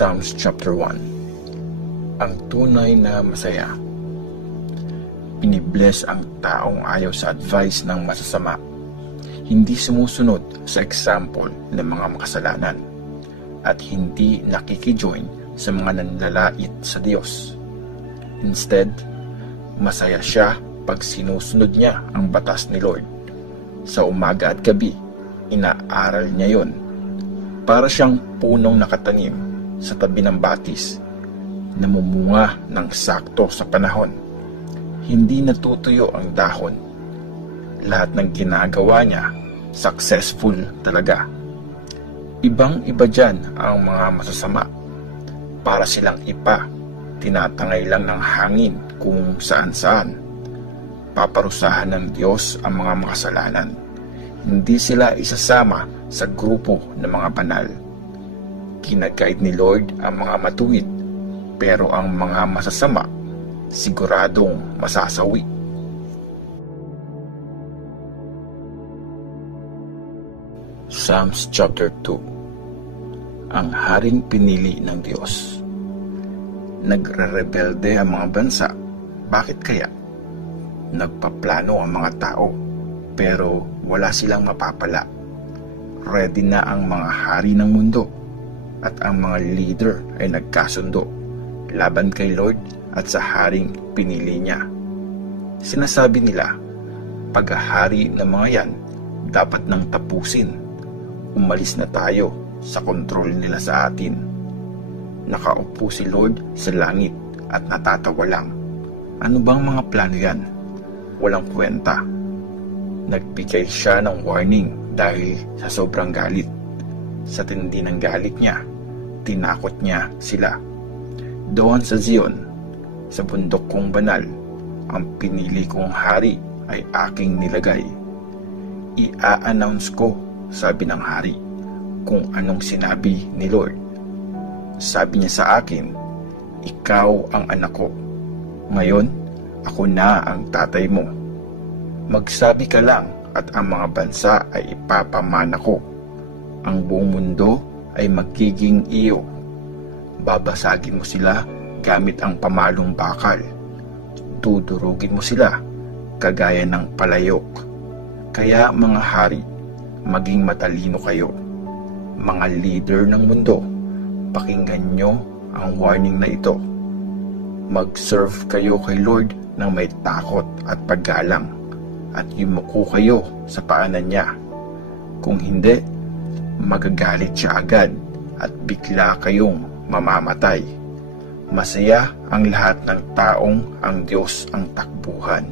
Psalms chapter 1. Ang tunay na masaya. Binibless ang taong ayaw sa advice ng masasama, hindi sumusunod sa example ng mga makasalanan, at hindi nakikijoin sa mga nanlalait sa Diyos. Instead, masaya siya pag sinusunod niya ang batas ni Lord. Sa umaga at gabi, inaaral niya yon. Para siyang punong nakatanim sa tabi ng batis, namumunga ng sakto sa panahon. Hindi natutuyo ang dahon. Lahat ng ginagawa niya, successful talaga. Ibang-iba dyan ang mga masasama. Para silang ipa, tinatangay lang ng hangin kung saan-saan. Paparusahan ng Diyos ang mga makasalanan. Hindi sila isasama sa grupo ng mga banal. Kinaguide ni Lord ang mga matuwid, pero ang mga masasama, siguradong masasawi. Psalms chapter 2. Ang haring pinili ng Diyos. Nagre-rebelde ang mga bansa. Bakit kaya? Nagpaplano ang mga tao, pero wala silang mapapala. Ready na ang mga hari ng mundo, at ang mga leader ay nagkasundo laban kay Lord at sa haring pinili niya. Sinasabi nila, paghahari ng mga yan dapat nang tapusin. Umalis na tayo sa kontrol nila sa atin. Nakaupo si Lord sa langit at natatawa lang. Ano bang mga plano yan? Walang kwenta. Nagbigay siya ng warning dahil sa sobrang galit. Sa tindi ng galit niya, tinakot niya sila. Doon sa Zion, sa bundok kong banal, ang pinili kong hari ay aking nilagay. I-a-announce ko, sabi ng hari, kung anong sinabi ni Lord. Sabi niya sa akin, ikaw ang anak ko. Ngayon, ako na ang tatay mo. Magsabi ka lang at ang mga bansa ay ipapamana ko. Ang buong mundo ay magiging iyo. Babasagin mo sila gamit ang pamalong bakal. Dudurugin mo sila kagaya ng palayok. Kaya mga hari, maging matalino kayo. Mga leader ng mundo, pakinggan nyo ang warning na ito. Mag-serve kayo kay Lord ng may takot at paggalang, at yumuko kayo sa paanan niya. Kung hindi, magagalit siya agad at bigla kayong mamamatay. Masaya ang lahat ng taong ang Diyos ang takbuhan.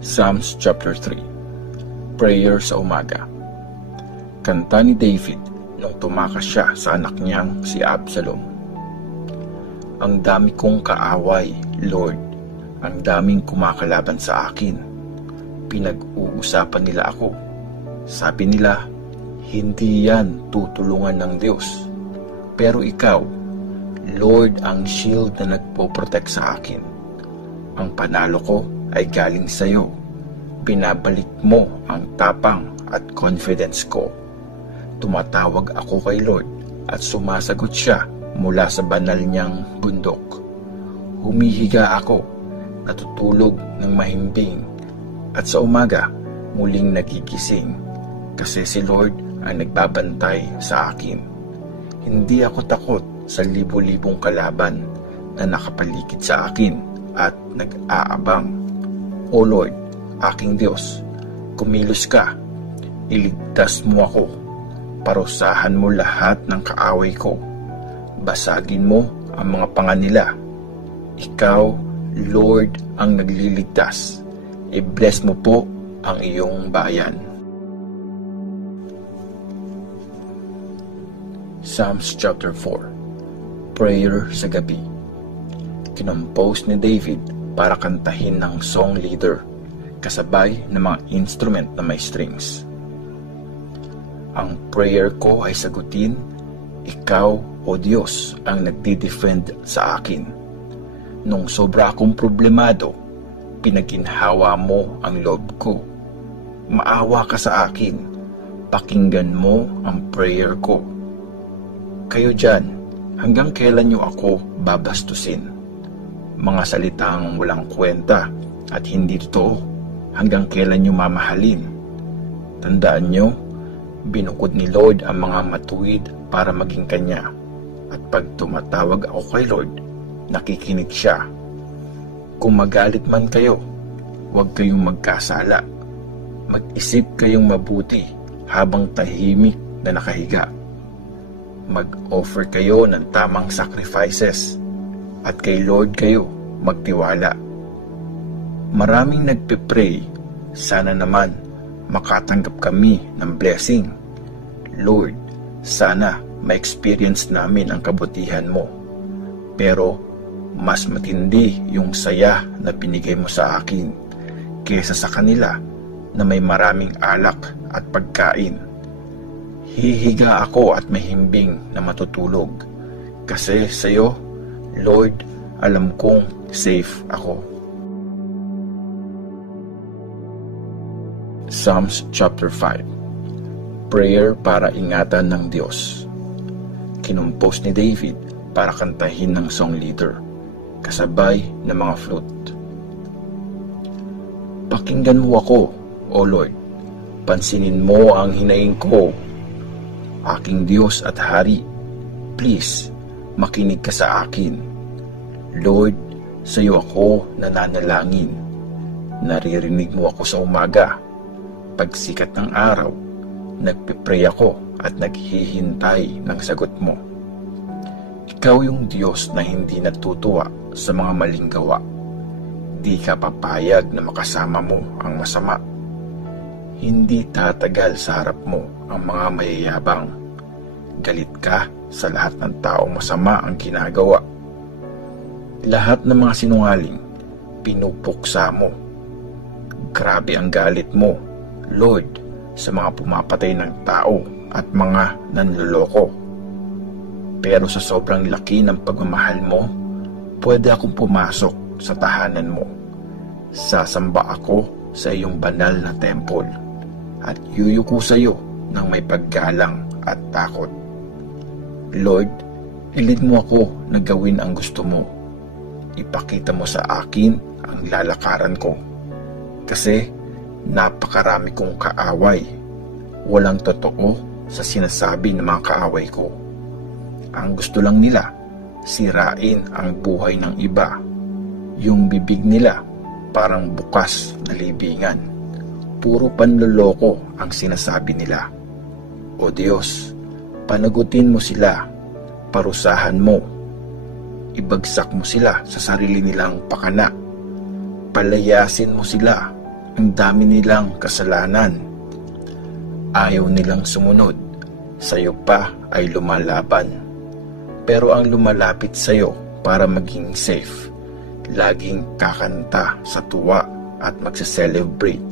Psalms chapter 3. Prayer sa umaga. Kanta ni David nung tumakas siya sa anak niyang si Absalom. Ang dami kong kaaway, Lord. Ang daming kumakalaban sa akin. Pinag-uusapan nila ako. Sabi nila, hindi yan tutulungan ng Diyos. Pero ikaw, Lord, ang shield na nagpo-protect sa akin. Ang panalo ko ay galing sa iyo. Binabalik mo ang tapang at confidence ko. Tumatawag ako kay Lord at sumasagot siya mula sa banal niyang bundok. Humihiga ako, natutulog ng mahimbing, at sa umaga muling nagigising kasi si Lord ang nagbabantay sa akin. Hindi ako takot sa libo-libong kalaban na nakapaligid sa akin at nag-aabang. O Lord, aking Diyos, kumilos ka, iligtas mo ako, parusahan mo lahat ng kaaway ko. Basagin mo ang mga panga nila. Ikaw, Lord, ang nagliligtas. I-bless mo po ang iyong bayan. Psalms chapter 4. Prayer sa gabi. Kinompose ni David para kantahin ng song leader, kasabay ng mga instrument na may strings. Ang prayer ko ay sagutin, ikaw, O Diyos, ang nagdi-defend sa akin. Nung sobra akong problemado, pinaginhawa mo ang loob ko. Maawa ka sa akin, Pakinggan mo ang prayer ko. Kayo dyan, hanggang kailan niyo ako babastusin? Mga salitang walang kwenta at hindi totoo, hanggang kailan niyo mamahalin? Tandaan niyo, binukod ni Lord ang mga matuwid para maging Kanya. At pag tumatawag ako kay Lord, nakikinig Siya. Kung magalit man kayo, huwag kayong magkasala. Mag-isip kayong mabuti habang tahimik na nakahiga. Mag-offer kayo ng tamang sacrifices at kay Lord kayo magtiwala. Maraming nagpipray, sana naman makatanggap kami ng blessing. Lord, sana ma-experience namin ang kabutihan mo. Pero mas matindi yung saya na binigay mo sa akin kesa sa kanila na may maraming alak at pagkain. Hihiga ako at mahimbing na matutulog kasi sa iyo, Lord, alam kong safe ako. Psalms chapter 5. Prayer para ingatan ng Diyos. Kinumpos ni David para kantahin ng song leader, kasabay ng mga flute. Pakinggan mo ako, O Lord, pansinin mo ang hinaing ko. Aking Diyos at Hari, please, makinig ka sa akin. Lord, sa iyo ako nananalangin. Naririnig mo ako sa umaga. Pagsikat ng araw, nagpipray ako at naghihintay ng sagot mo. Ikaw yung Diyos na hindi natutuwa sa mga maling gawa. Di ka papayag na makasama mo ang masama. Hindi tatagal sa harap mo ang mga mayayabang. Galit ka sa lahat ng taong masama ang ginagawa. Lahat ng mga sinungaling, pinupuksa mo. Grabe ang galit mo, Lord, sa mga pumapatay ng tao at mga nanloloko. Pero sa sobrang laki ng pagmamahal mo, pwede akong pumasok sa tahanan mo. Sasamba ako sa iyong banal na temple at yuyuko sa iyo ng may paggalang at takot. Lord, ilid mo ako na gawin ang gusto mo. Ipakita mo sa akin ang lalakaran ko. Kasi napakarami kong kaaway. Walang totoo sa sinasabi ng mga kaaway ko. Ang gusto lang nila, sirain ang buhay ng iba. Yung bibig nila, parang bukas na libingan. Puro panloloko ang sinasabi nila. O Diyos, panagutin mo sila, parusahan mo. Ibagsak mo sila sa sarili nilang pakana. Palayasin mo sila, ang dami nilang kasalanan. Ayaw nilang sumunod, sa'yo pa ay lumalaban. Pero ang lumalapit sa'yo para maging safe, laging kakanta sa tuwa at magse-celebrate.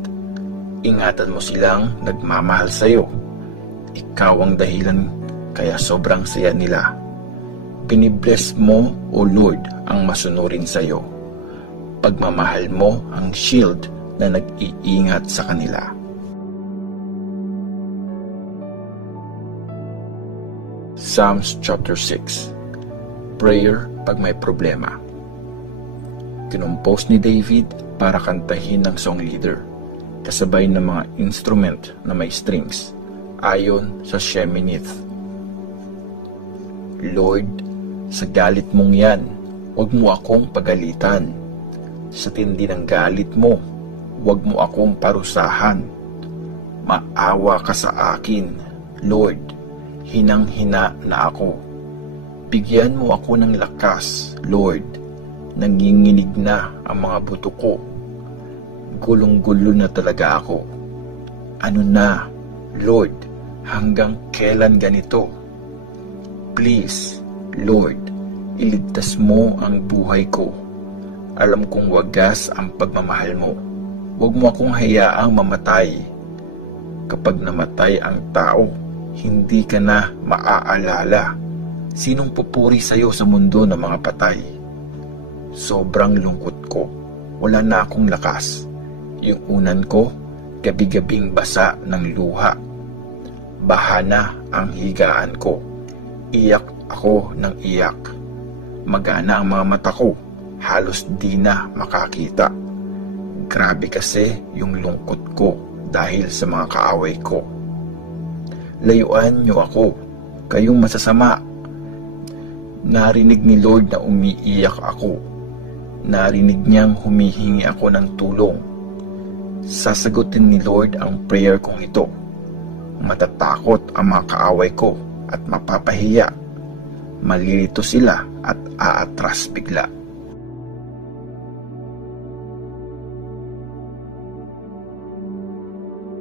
Ingatan mo silang nagmamahal sa'yo. Ikaw ang dahilan kaya sobrang saya nila. Binibless mo, O Lord, ang masunurin sa'yo. Pagmamahal mo ang shield na nag-iingat sa kanila. Psalms chapter 6. Prayer pag may problema. Kinumpos ni David para kantahin ng song leader, kasabay ng mga instrument na may strings, ayon sa Sheminith. Lord, sa galit mong yan, huwag mo akong pagalitan. Sa tindi ng galit mo, huwag mo akong parusahan. Maawa ka sa akin, Lord. Hinang-hina na ako. Bigyan mo ako ng lakas, Lord. Nanginginig na ang mga buto ko. Gulong-gulo na talaga ako. Ano na, Lord, hanggang kailan ganito? Please, Lord, iligtas mo ang buhay ko. Alam kong wagas ang pagmamahal mo. Huwag mo akong hayaang mamatay. Kapag namatay ang tao, hindi ka na maaalala. Sinong pupuri sa iyo sa mundo ng mga patay? Sobrang lungkot ko. Wala na akong lakas. Yung unan ko, gabi-gabing basa ng luha. Baha na ang higaan ko. Iyak ako ng iyak. Magana ang mga mata ko. Halos di na makakita. Grabe kasi yung lungkot ko dahil sa mga kaaway ko. Layuan niyo ako, kayong masasama. Narinig ni Lord na umiiyak ako. Narinig niyang humihingi ako ng tulong. Sasagutin ni Lord ang prayer kong ito. Matatakot ang mga kaaway ko at mapapahiya. Malilito sila at aatras bigla.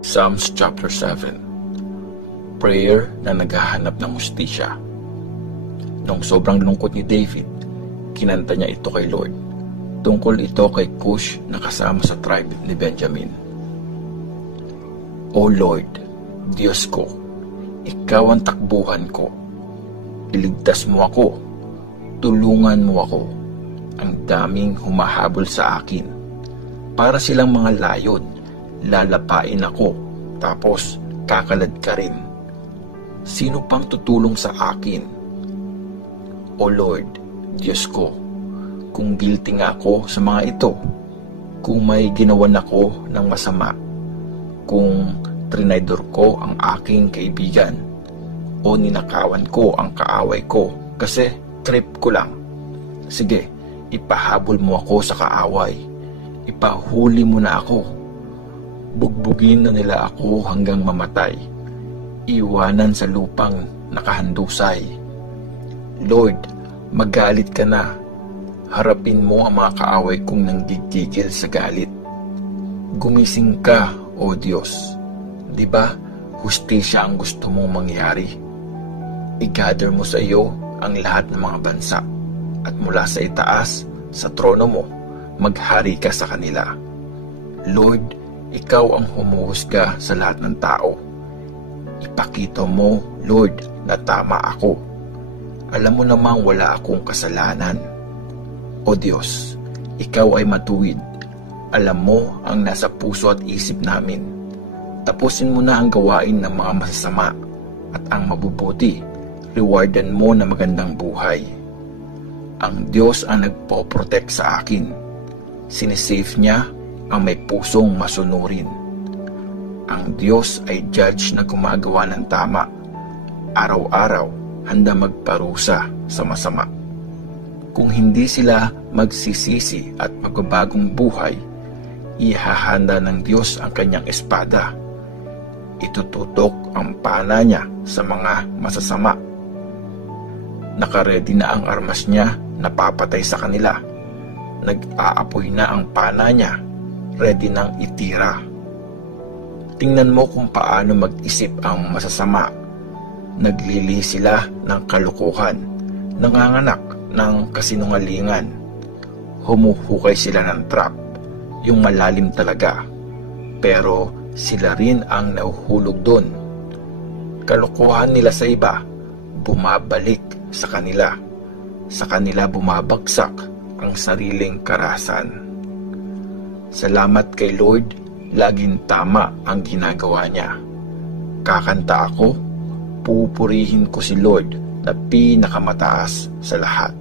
Psalms chapter 7. Prayer na naghahanap ng hustisya. Nung sobrang lungkot ni David, kinanta niya ito kay Lord. Tungkol ito kay Cush na kasama sa tribe ni Benjamin. O Lord, Diyos ko, Ikaw ang takbuhan ko. Iligtas mo ako. Tulungan mo ako. Ang daming humahabol sa akin. Para silang mga layon, lalapain ako, tapos kakalad ka rin. Sino pang tutulong sa akin? O Lord, Diyos ko, kung guilty nga ako sa mga ito, kung may ginawan ako ng masama, kung trinaydor ko ang aking kaibigan, o ninakawan ko ang kaaway ko kasi trip ko lang. Sige, ipahabol mo ako sa kaaway. Ipahuli mo na ako. Bugbugin na nila ako hanggang mamatay. Iwanan sa lupang nakahandusay. Lord, magalit ka na. Harapin mo ang mga kaaway kong nanggigigil sa galit. Gumising ka, O Diyos. Diba, hustisya ang gusto mong mangyari. I-gather mo sa iyo ang lahat ng mga bansa, at mula sa itaas, sa trono mo, maghari ka sa kanila. Lord, Ikaw ang humuhusga sa lahat ng tao. Ipakita mo, Lord, na tama ako. Alam mo namang wala akong kasalanan. O Diyos, Ikaw ay matuwid. Alam mo ang nasa puso at isip namin. Tapusin mo na ang gawain ng mga masasama at ang mabubuti. Rewardan mo na magandang buhay. Ang Diyos ang nagpo-protect sa akin. Sinisave niya ang may pusong masunurin. Ang Diyos ay judge na gumagawa ng tama. Araw-araw, handa magparusa sa masama. Kung hindi sila magsisisi at magbabagong buhay, ihahanda ng Diyos ang kanyang espada. Itututok ang pana niya sa mga masasama. Nakaredy na ang armas niya na papatay sa kanila. Nag-aapoy na ang pana niya, ready nang itira. Tingnan mo kung paano mag-isip ang masasama. Naglili sila ng kalukuhan, nanganganak ng kasinungalingan. Humuhukay sila ng trap, yung malalim talaga, pero sila rin ang nahuhulog doon. Kalukuhan nila sa iba, bumabalik sa kanila. Sa kanila bumabagsak ang sariling karahasan. Salamat kay Lord, laging tama ang ginagawa niya. Kakanta ako, pupurihin ko si Lord na pinakamataas sa lahat.